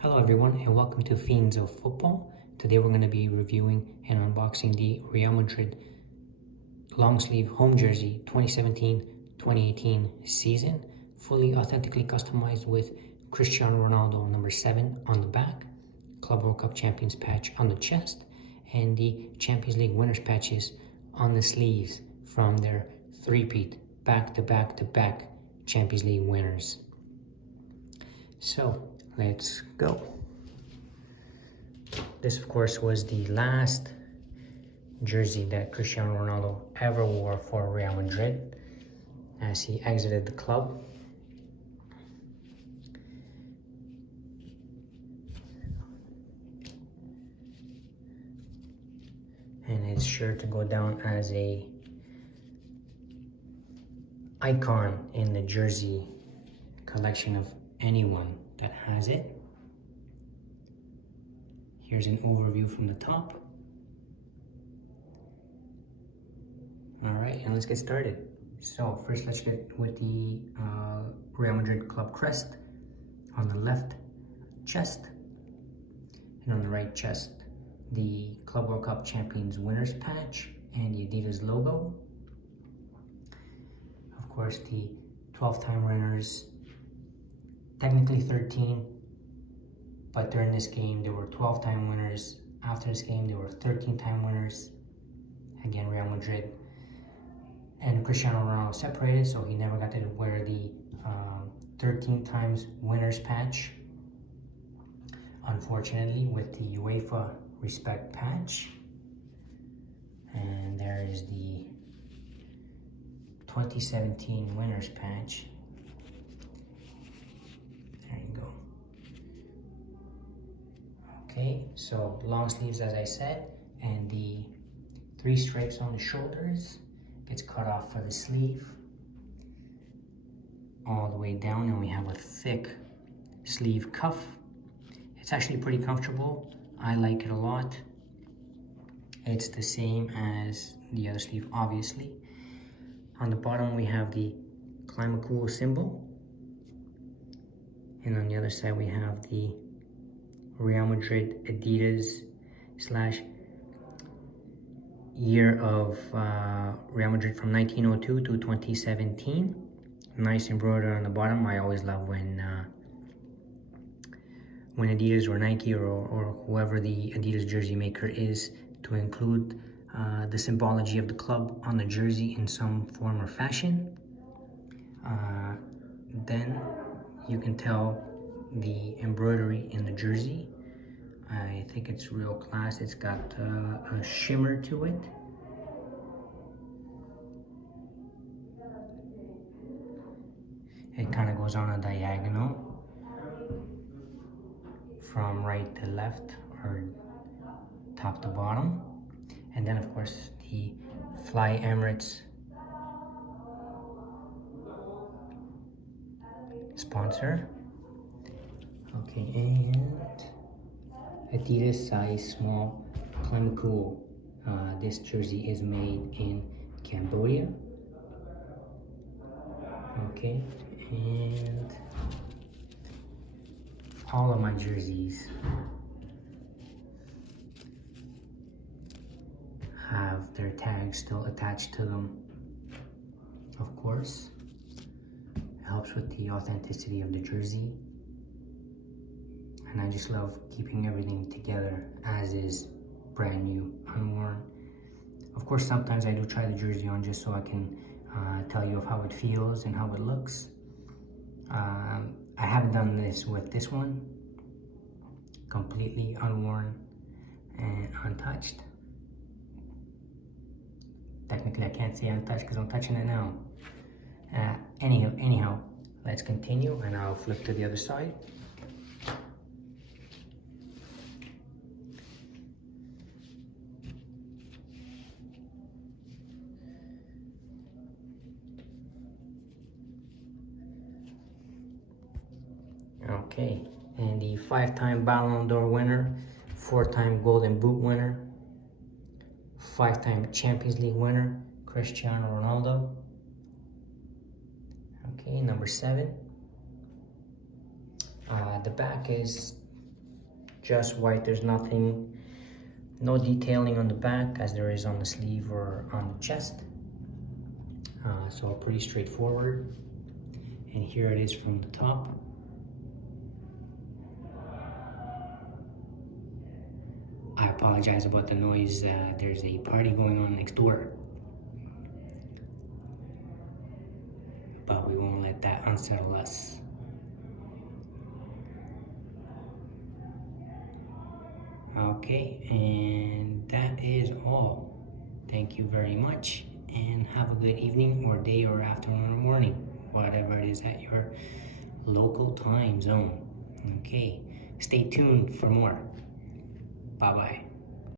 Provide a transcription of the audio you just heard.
Hello everyone and welcome to Fiends of Football. Today we're going to be reviewing and unboxing the Real Madrid long sleeve home jersey 2017-2018 season. Fully authentically customized with Cristiano Ronaldo number 7 on the back, Club World Cup Champions patch on the chest, and the Champions League winners patches on the sleeves from their three-peat back-to-back-to-back Champions League winners. So let's go. This, of course, was the last jersey that Cristiano Ronaldo ever wore for Real Madrid as he exited the club. And it's sure to go down as a icon in the jersey collection of anyone that has it. Here's an overview from the top. All right, and let's get started. So first, let's get with the Real Madrid club crest on the left chest, and on the right chest, the Club World Cup Champions winners patch and the Adidas logo. Of course, the 12-time winners. Technically 13, but during this game there were 12-time winners. After this game there were 13-time winners. Again, Real Madrid and Cristiano Ronaldo separated, so he never got to wear the 13 times winners patch, unfortunately, with the Uefa respect patch. And there is the 2017 winners patch. There you go. Okay, so long sleeves, as I said, and the 3 stripes on the shoulders gets cut off for the sleeve all the way down, and we have a thick sleeve cuff. It's actually pretty comfortable. I like it a lot. It's the same as the other sleeve, obviously. On the bottom we have the Climate Cool symbol. And on the other side, we have the Real Madrid Adidas / year of Real Madrid from 1902 to 2017. Nice embroidery on the bottom. I always love when Adidas or Nike or whoever the Adidas jersey maker is to include the symbology of the club on the jersey in some form or fashion. Then you can tell the embroidery in the jersey. I think it's real class. It's got a shimmer to it. It kind of goes on a diagonal from right to left or top to bottom. And then, of course, the Fly Emirates sponsor. Okay, and Adidas size small, Climate Cool. This jersey is made in Cambodia. Okay, and all of my jerseys have their tags still attached to them, of course. It helps with the authenticity of the jersey. And I just love keeping everything together as is, brand new, unworn. Of course, sometimes I do try the jersey on just so I can tell you of how it feels and how it looks. I haven't done this with this one. Completely unworn and untouched. Technically, I can't say untouched because I'm touching it now. Anyhow, let's continue, and I'll flip to the other side. Okay, and the 5-time Ballon d'Or winner, 4-time Golden Boot winner, 5-time Champions League winner, Cristiano Ronaldo. Okay, number 7. The back is just white. There's nothing, no detailing on the back as there is on the sleeve or on the chest. So pretty straightforward. And here it is from the top. I apologize about the noise. There's a party going on next door. But we won't let that unsettle us. Okay, and that is all. Thank you very much, and have a good evening or day or afternoon or morning, whatever it is at your local time zone. Okay, stay tuned for more. Bye-bye.